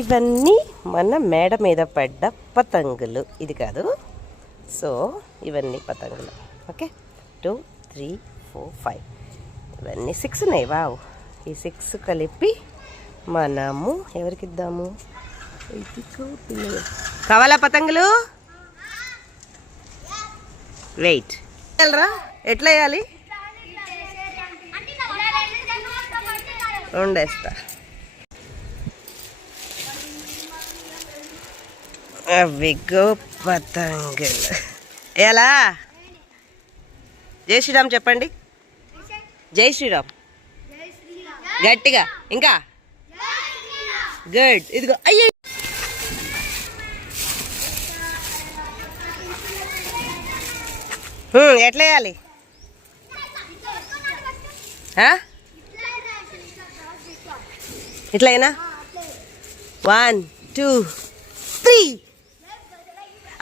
ఇవన్నీ మన మేడ మీద పడ్డ పతంగులు. ఇది కాదు. సో ఇవన్నీ పతంగులు. ఓకే, 2, 3, 4, 5 ఇవన్నీ 6 ఉన్నాయి. వావ్, ఈ 6 కలిపి మనము ఎవరికి ఇద్దాము? కావాలా పతంగులు? వెయిట్, ఎట్లా వేయాలి? ఉండేస్తా. అవిగో పతంగులు. ఎలా? జై శ్రీరామ్ చెప్పండి. జై శ్రీరామ్ గట్టిగా. ఇంకా గుడ్. ఇదిగో. అయ్యో, ఎట్లా వేయాలి? ఇట్లయినా 1, 2, 3.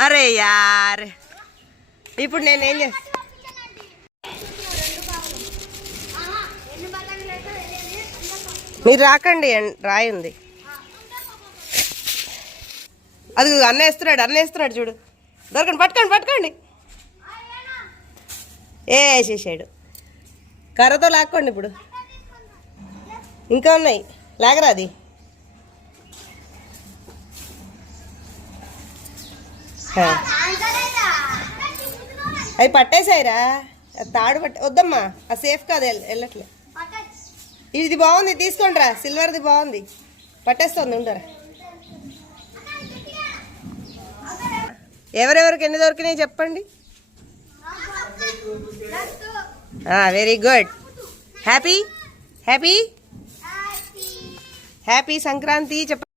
అరే యార్, ఇప్పుడు నేనేం చేస్తా? మీరు రాకండి, రాయి ఉంది. అది అన్నేస్తున్నాడు చూడు. దొరకండి, పట్టుకోండి. వేసేసాడు. కర్రతో లాక్కోండి. ఇప్పుడు ఇంకా ఉన్నాయి, లాగరా. అది అవి పట్టేసాయిరా. తాడు వద్దమ్మా, అది సేఫ్ కాదు, వెళ్ళట్లే. ఇది బాగుంది, తీసుకోండి రా. సిల్వర్ది బాగుంది, పట్టేస్తుంది. ఉండరా. ఎవరెవరికి ఎన్ని దొరికినాయి చెప్పండి. Very good. హ్యాపీ సంక్రాంతి చెప్పండి.